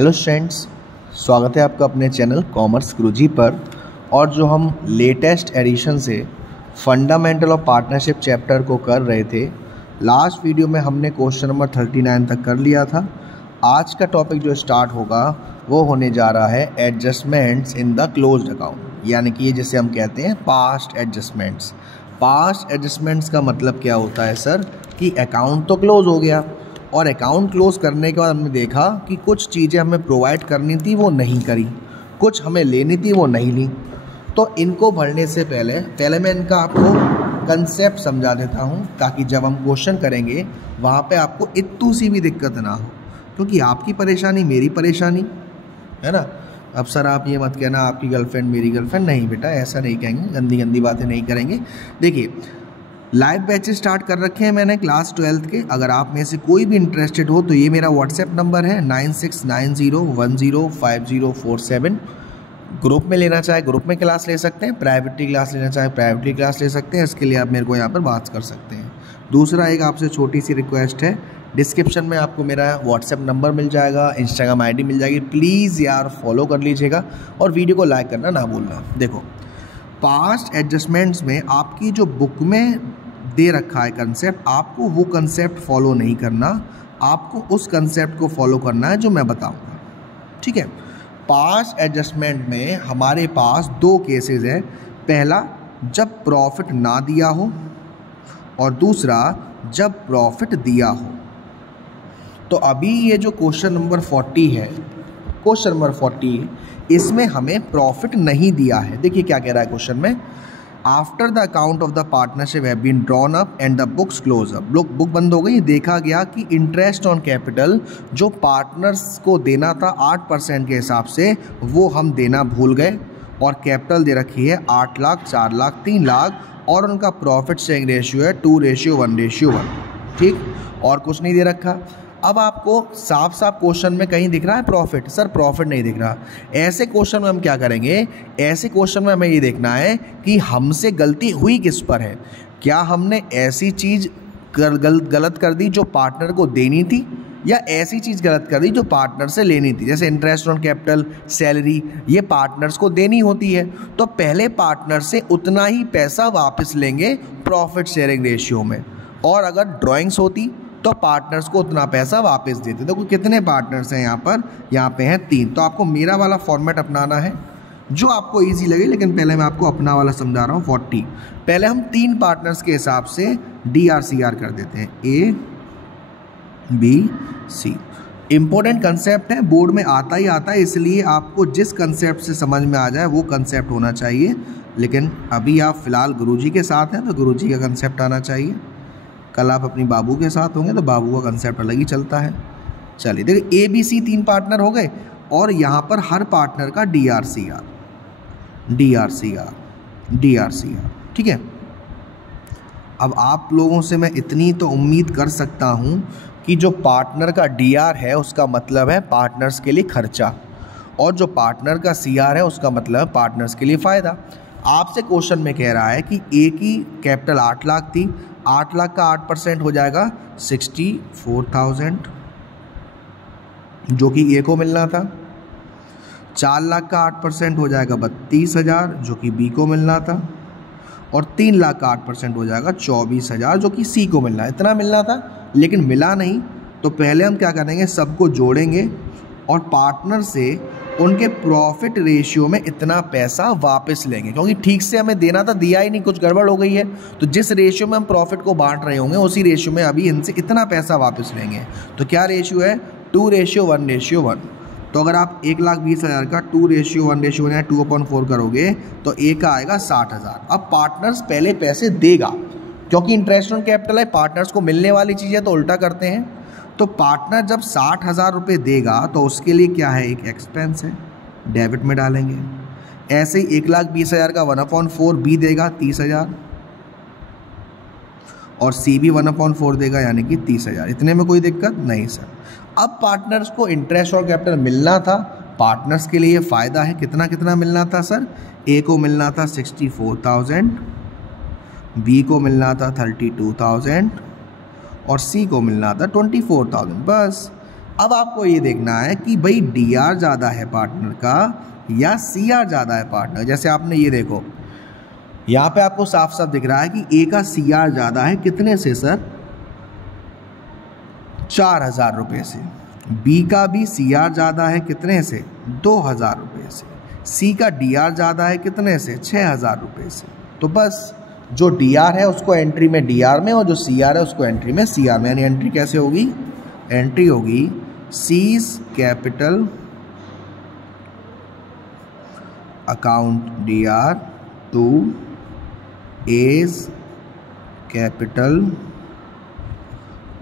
Hello students, स्वागत है आपका अपने चैनल कॉमर्स गुरुजी पर। और जो हम लेटेस्ट एडिशन से फंडामेंटल ऑफ पार्टनरशिप चैप्टर को कर रहे थे, लास्ट वीडियो में हमने क्वेश्चन नंबर 39 तक कर लिया था। आज का टॉपिक जो स्टार्ट होगा वो होने जा रहा है adjustments in the closed account, यानी कि ये जिसे हम कहते हैं पास्ट एडजस्टमेंट्स। पास्ट एडजस्टमेंट्स का मतलब क्या होता है सर, कि अकाउंट तो क्लोज हो गया और अकाउंट क्लोज करने के बाद हमने देखा कि कुछ चीज़ें हमें प्रोवाइड करनी थी वो नहीं करी, कुछ हमें लेनी थी वो नहीं ली। तो इनको भरने से पहले मैं इनका आपको कंसेप्ट समझा देता हूँ, ताकि जब हम क्वेश्चन करेंगे वहाँ पे आपको इतनी सी भी दिक्कत ना हो, क्योंकि आपकी परेशानी मेरी परेशानी है ना। अब सर आप ये मत कहना आपकी गर्लफ्रेंड मेरी गर्लफ्रेंड, नहीं बेटा ऐसा नहीं कहेंगे, गंदी गंदी बातें नहीं करेंगे। देखिए लाइव बैचेस स्टार्ट कर रखे हैं मैंने क्लास 12th के। अगर आप में से कोई भी इंटरेस्टेड हो तो ये मेरा व्हाट्सएप नंबर है 9690105047। ग्रुप में लेना चाहे ग्रुप में क्लास ले सकते हैं, प्राइवेटली क्लास लेना चाहे प्राइवेटली क्लास ले सकते हैं। इसके लिए आप मेरे को यहाँ पर बात कर सकते हैं। दूसरा एक आपसे छोटी सी रिक्वेस्ट है, डिस्क्रिप्शन में आपको मेरा व्हाट्सएप नंबर मिल जाएगा, इंस्टाग्राम ID मिल जाएगी। प्लीज़ यार फॉलो कर लीजिएगा और वीडियो को लाइक करना ना भूलना। देखो पास्ट एडजस्टमेंट्स में आपकी जो बुक में दे रखा है कंसेप्ट, आपको वो कंसेप्ट फॉलो नहीं करना, आपको उस कंसेप्ट को फॉलो करना है जो मैं बताऊंगा, ठीक है। पास्ट एडजस्टमेंट में हमारे पास दो केसेस हैं। पहला जब प्रॉफिट ना दिया हो और दूसरा जब प्रॉफिट दिया हो। तो अभी ये जो क्वेश्चन नंबर 40 है, क्वेश्चन नंबर 40 इसमें हमें प्रॉफिट नहीं दिया है। देखिए क्या कह रहा है क्वेश्चन में, after the account of the partnership have been drawn up and the books close up. Book बंद हो गई। देखा गया कि इंटरेस्ट ऑन कैपिटल जो पार्टनर्स को देना था 8% के हिसाब से, वो हम देना भूल गए और कैपिटल दे रखी है 8 लाख, 4 लाख, 3 लाख और उनका प्रॉफिट शेयरिंग रेशियो है 2:1:1, ठीक, और कुछ नहीं दे रखा। अब आपको साफ साफ क्वेश्चन में कहीं दिख रहा है प्रॉफिट? सर प्रॉफिट नहीं दिख रहा। ऐसे क्वेश्चन में हम क्या करेंगे, ऐसे क्वेश्चन में हमें ये देखना है कि हमसे गलती हुई किस पर है। क्या हमने ऐसी चीज़ गलत कर दी जो पार्टनर को देनी थी, या ऐसी चीज़ गलत कर दी जो पार्टनर से लेनी थी। जैसे इंटरेस्ट ऑन कैपिटल, सैलरी, ये पार्टनर्स को देनी होती है, तो पहले पार्टनर से उतना ही पैसा वापस लेंगे प्रॉफिट शेयरिंग रेशियो में, और अगर ड्राइंग्स होती तो पार्टनर्स को उतना पैसा वापस देते। देखो कितने पार्टनर्स हैं यहाँ पर, यहाँ पे हैं 3। तो आपको मेरा वाला फॉर्मेट अपनाना है जो आपको इजी लगे, लेकिन पहले मैं आपको अपना वाला समझा रहा हूँ। 40 पहले हम 3 पार्टनर्स के हिसाब से DRCR कर देते हैं, A B C। Important concept है, बोर्ड में आता ही आता है, इसलिए आपको जिस कंसेप्ट से समझ में आ जाए वो कंसेप्ट होना चाहिए। लेकिन अभी आप फिलहाल गुरुजी के साथ हैं तो गुरुजी का कंसेप्ट आना चाहिए। कल आप अपनी बाबू के साथ होंगे तो बाबू का कंसेप्ट अलग ही चलता है। चलिए देखिए ABC 3 पार्टनर हो गए और यहाँ पर हर पार्टनर का DRCR, ठीक है। अब आप लोगों से मैं इतनी तो उम्मीद कर सकता हूँ कि जो पार्टनर का DR है उसका मतलब है पार्टनर्स के लिए खर्चा, और जो पार्टनर का CR है उसका मतलब पार्टनर्स के लिए फ़ायदा। आपसे क्वेश्चन में कह रहा है कि A की कैपिटल 8 लाख थी, 8 लाख का 8% हो जाएगा 64,000 जो कि A को मिलना था। 4 लाख का 8% हो जाएगा 32,000 जो कि B को मिलना था, और 3 लाख का 8% हो जाएगा 24,000 जो कि C को मिलना है। इतना मिलना था लेकिन मिला नहीं, तो पहले हम क्या करेंगे, सबको जोड़ेंगे और पार्टनर से उनके प्रॉफिट रेशियो में इतना पैसा वापस लेंगे, क्योंकि ठीक से हमें देना था, दिया ही नहीं, कुछ गड़बड़ हो गई है। तो जिस रेशियो में हम प्रॉफिट को बांट रहे होंगे उसी रेशियो में अभी इनसे इतना पैसा वापस लेंगे। तो क्या रेशियो है, 2:1:1। तो अगर आप 1,20,000 का 2:1:1 या 2/4 करोगे तो A का आएगा 60,000। अब पार्टनर्स पहले पैसे देगा, क्योंकि इंटरेस्ट ऑन कैपिटल है, पार्टनर्स को मिलने वाली चीज़ें तो उल्टा करते हैं। तो पार्टनर जब 60,000 रुपये देगा तो उसके लिए क्या है, एक एक्सपेंस है, डेबिट में डालेंगे। ऐसे ही 1,20,000 का 1/4 B देगा 30,000, और C भी 1/4 देगा यानी कि 30,000। इतने में कोई दिक्कत नहीं सर। अब पार्टनर्स को इंटरेस्ट और कैपिटल मिलना था, पार्टनर्स के लिए फ़ायदा है। कितना कितना मिलना था सर, A को मिलना था 64,000, B को मिलना था 32,000 और C को मिलना था 24,000। बस अब आपको ये देखना है कि भाई डी आर ज़्यादा है पार्टनर का या सी आर ज़्यादा है पार्टनर। जैसे आपने ये देखो, यहाँ पे आपको साफ साफ दिख रहा है कि ए का सी आर ज़्यादा है, कितने से सर? 4,000 रुपये से। बी का भी सी आर ज़्यादा है, कितने से? 2,000 रुपये से। सी का डी आर ज़्यादा है, कितने से? 6,000 रुपये से। तो बस जो डी आर है उसको एंट्री में डी आर में, और जो सी आर है उसको एंट्री में सी आर में। यानी एंट्री कैसे होगी? एंट्री होगी C's capital account D R to A's capital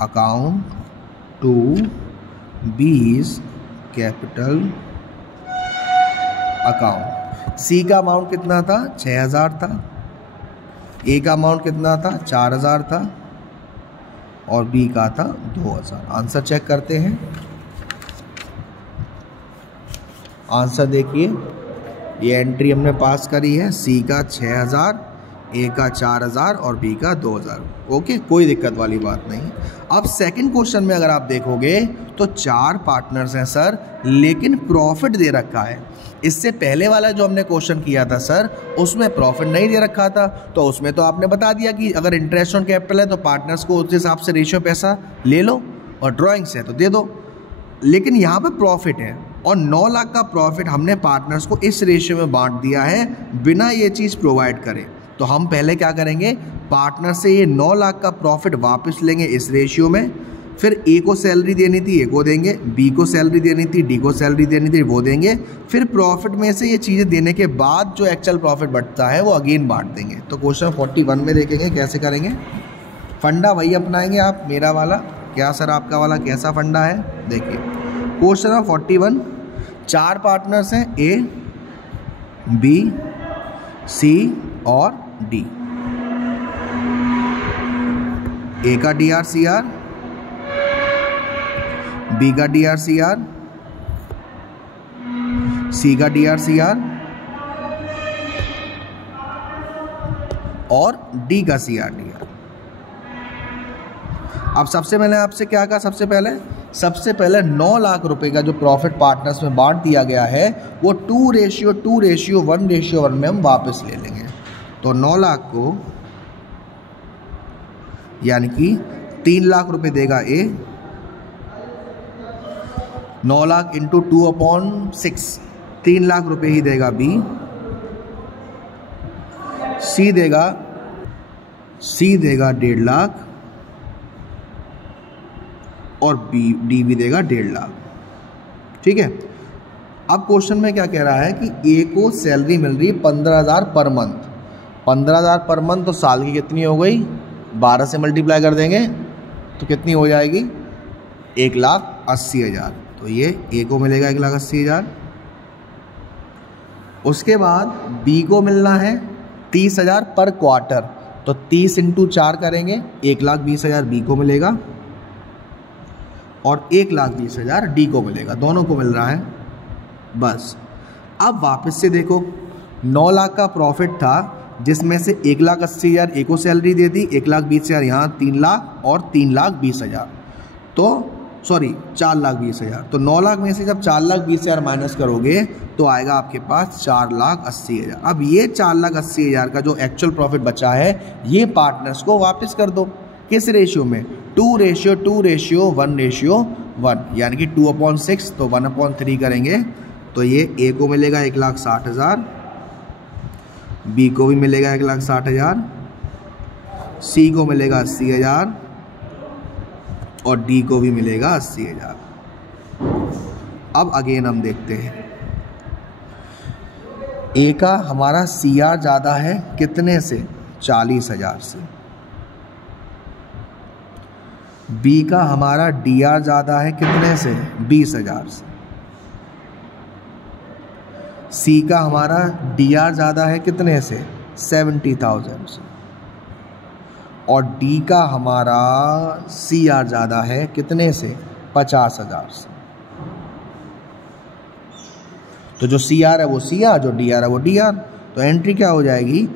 account to B's capital account. C का अमाउंट कितना था? 6,000 था। ए का अमाउंट कितना था? 4,000 था। और बी का था 2,000। आंसर चेक करते हैं। आंसर देखिए, ये एंट्री हमने पास करी है। सी का 6,000, ए का 4,000 और बी का 2,000। ओके, कोई दिक्कत वाली बात नहीं। अब सेकंड क्वेश्चन में अगर आप देखोगे तो 4 पार्टनर्स हैं सर, लेकिन प्रॉफिट दे रखा है। इससे पहले वाला जो हमने क्वेश्चन किया था सर, उसमें प्रॉफिट नहीं दे रखा था, तो उसमें तो आपने बता दिया कि अगर इंटरेस्ट ऑन कैपिटल है तो पार्टनर्स को उस हिसाब से रेशियो पैसा ले लो, और ड्राइंग्स है तो दे दो। लेकिन यहाँ पे प्रॉफिट है, और 9 लाख का प्रॉफिट हमने पार्टनर्स को इस रेशियो में बांट दिया है बिना ये चीज़ प्रोवाइड करे। तो हम पहले क्या करेंगे, पार्टनर से ये 9 लाख का प्रॉफिट वापस लेंगे इस रेशियो में। फिर ए को सैलरी देनी थी, ए को देंगे। बी को सैलरी देनी थी, डी को सैलरी देनी थी, वो देंगे। फिर प्रॉफिट में से ये चीज़ें देने के बाद जो एक्चुअल प्रॉफिट बचता है वो अगेन बांट देंगे। तो क्वेश्चन 41 में देखेंगे कैसे करेंगे। फंडा वही अपनाएंगे आप, मेरा वाला। क्या सर आपका वाला कैसा फंडा है? देखिए क्वेश्चन नंबर 41, 4 पार्टनर्स हैं, ए, बी, सी और डी। ए का D R C R, B का D R C R, C का डी आर सी आर और डी का सी आर डी आर। अब सबसे मैंने आपसे क्या कहा? सबसे पहले 9 लाख रुपए का जो प्रॉफिट पार्टनर्स में बांट दिया गया है वो 2:1:1 में हम वापस ले लेंगे। तो 9 लाख को यानी कि 3 लाख रुपए देगा ए, 9 लाख इंटू 2/6, 3 लाख रुपए ही देगा बी, सी देगा 1.5 लाख और डी भी देगा 1.5 लाख। ठीक है। अब क्वेश्चन में क्या कह रहा है कि ए को सैलरी मिल रही है 15,000 पर मंथ। 15,000 पर मंथ तो साल की कितनी हो गई? 12 से मल्टीप्लाई कर देंगे तो कितनी हो जाएगी? 1,80,000। तो ये ए को मिलेगा 1,80,000। उसके बाद बी को मिलना है 30,000 पर क्वार्टर, तो 30 × 4 करेंगे, 1,20,000 बी को मिलेगा और 1,20,000 डी को मिलेगा। दोनों को मिल रहा है। बस अब वापस से देखो, 9 लाख का प्रॉफिट था जिसमें से 1,80,000 ए को सैलरी दे दी, 1,20,000 यहाँ, 3 लाख और 3,20,000, तो सॉरी 4,20,000। तो 9 लाख में से जब 4,20,000 माइनस करोगे तो आएगा आपके पास 4,80,000। अब ये 4,80,000 का जो एक्चुअल प्रॉफिट बचा है ये पार्टनर्स को वापस कर दो। किस रेशियो में? 2:1:1, यानी कि 2/6, तो 1/3 करेंगे तो ये ए को मिलेगा 1,60,000, बी को भी मिलेगा 1,60,000, सी को मिलेगा 80,000 और डी को भी मिलेगा 80,000। अब अगेन हम देखते हैं, ए का हमारा सी आर ज़्यादा है कितने से? 40,000 से। बी का हमारा डी आर ज़्यादा है कितने से? 20,000 से। सी का हमारा डी आर ज़्यादा है कितने से? 70,000 से। और डी का हमारा सी आर ज़्यादा है कितने से? 50,000 से। तो जो सी आर है वो सी आर, जो डी आर है वो डी आर। तो एंट्री क्या हो जाएगी?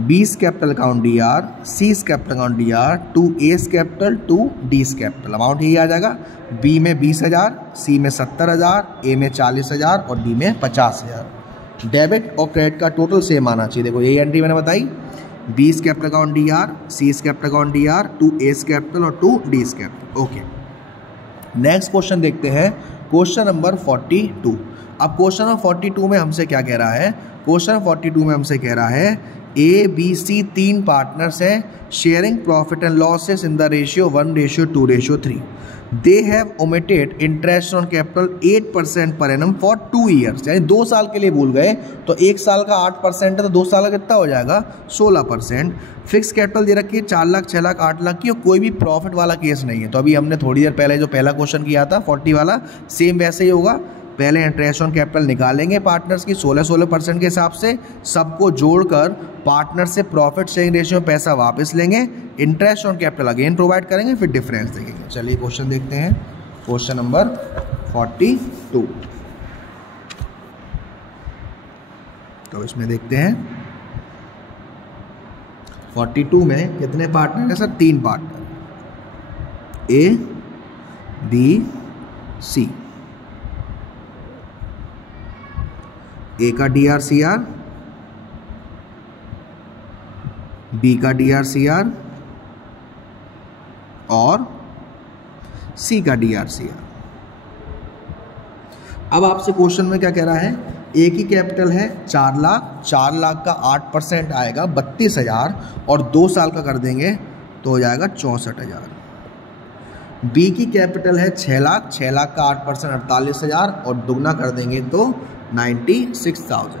B's capital account DR, C's capital account DR, to A's capital, to D's capital. Amount यही आ जाएगा, B में 20,000, C में 70,000, A में 40,000 और D में 50,000। डेबिट और क्रेडिट का टोटल सेम आना चाहिए। देखो यही एंट्री मैंने बताई, B's capital account DR, C's capital account DR, to A's capital और to D's capital. Okay, next question देखते हैं, क्वेश्चन नंबर 42। अब क्वेश्चन नंबर 42 में हमसे क्या कह रहा है? क्वेश्चन 42 में हमसे कह रहा है ABC 3 पार्टनर्स हैं, sharing profit and losses in the ratio 1:2:3। They have omitted interest on capital 8% per annum for 2 years. यानी 2 साल के लिए भूल गए, तो 1 साल का 8% है तो 2 साल का कितना हो जाएगा? 16%। फिक्स कैपिटल दे रखी है 4 लाख, 6 लाख, 8 लाख की, और कोई भी प्रॉफिट वाला केस नहीं है। तो अभी हमने थोड़ी देर पहले जो पहला क्वेश्चन किया था 40 वाला, सेम वैसे ही होगा। पहले इंटरेस्ट ऑन कैपिटल निकालेंगे पार्टनर्स की 16% के हिसाब से, सबको जोड़कर पार्टनर से प्रॉफिट शेयरिंग रेशियो में पैसा वापस लेंगे, interest on capital again provide करेंगे, फिर डिफरेंस देखेंगे। चलिए क्वेश्चन देखते हैं, क्वेश्चन नंबर 42। तो इसमें देखते हैं 42 में कितने पार्टनर हैं sir? 3 partner, A, B, C। A का DRCR, B का DRCR और C का DRCR। अब आपसे क्वेश्चन में क्या कह रहा है? A की कैपिटल है 4 लाख, 4 लाख का 8% आएगा 32,000 और 2 साल का कर देंगे तो हो जाएगा 64,000। B की कैपिटल है 6 लाख, 6 लाख का 8% 48,000 और दुगना कर देंगे तो 96,000।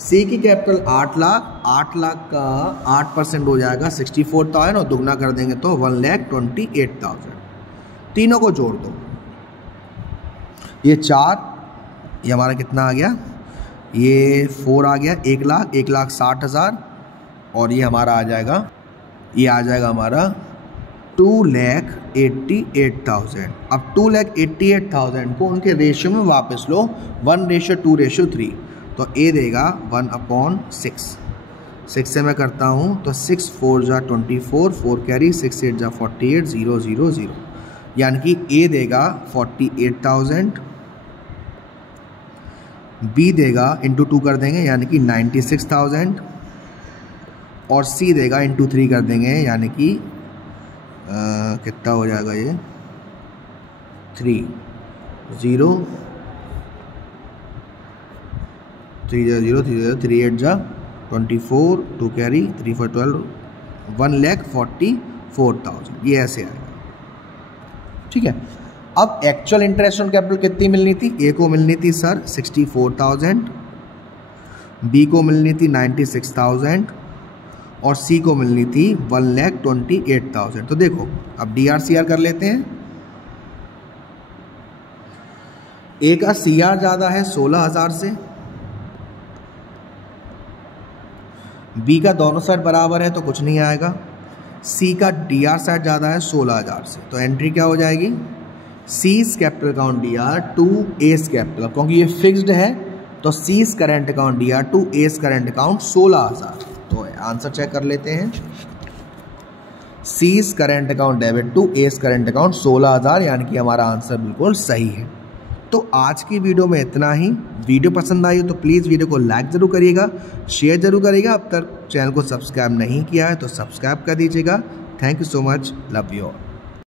C की कैपिटल 8 लाख, 8 लाख का 8% हो जाएगा 64,000 और दुगना कर देंगे तो 1,28,000। तीनों को जोड़ दो, ये 4, ये हमारा कितना आ गया? ये 4 आ गया, 1 लाख, 1,60,000 और ये हमारा आ जाएगा, ये आ जाएगा हमारा 2,88,000। अब 2,88,000 को उनके रेशियो में वापस लो 1:2:3। तो A देगा 1/6। 6 से मैं करता हूँ तो 6 4 जा 24, 4 कैरी, 6 8 जा 48, 0 0 0। यानी कि A देगा 48,000, B देगा इंटू 2 कर देंगे यानी कि 96,000 और C देगा इंटू 3 कर देंगे यानी कि कितना हो जाएगा ये 3 0 3 0 3 0 3 8 जा 24, 2 कैरी, 3 4 12, 1,44,000। ये ऐसे आएगा, ठीक है। अब एक्चुअल इंटरेस्ट ऑन कैपिटल कितनी मिलनी थी? A को मिलनी थी सर 64,000, B को मिलनी थी 96,000 और C को मिलनी थी 1,28,000। तो देखो अब DRCR कर लेते हैं। A का CR ज़्यादा है 16,000 से, B का दोनों साइड बराबर है तो कुछ नहीं आएगा, C का DR साइड ज़्यादा है 16,000 से। तो एंट्री क्या हो जाएगी? C's capital account DR to A's capital, क्योंकि ये फिक्स्ड है तो C's current account DR to A's current account 16,000। तो आंसर चेक कर लेते हैं, C's current account debit to A's current account 16,000, यानी कि हमारा आंसर बिल्कुल सही है। तो आज की वीडियो में इतना ही। वीडियो पसंद आई हो तो प्लीज़ वीडियो को लाइक ज़रूर करिएगा, शेयर ज़रूर करिएगा। अब तक चैनल को सब्सक्राइब नहीं किया है तो सब्सक्राइब कर दीजिएगा। Thank you so much, love you all.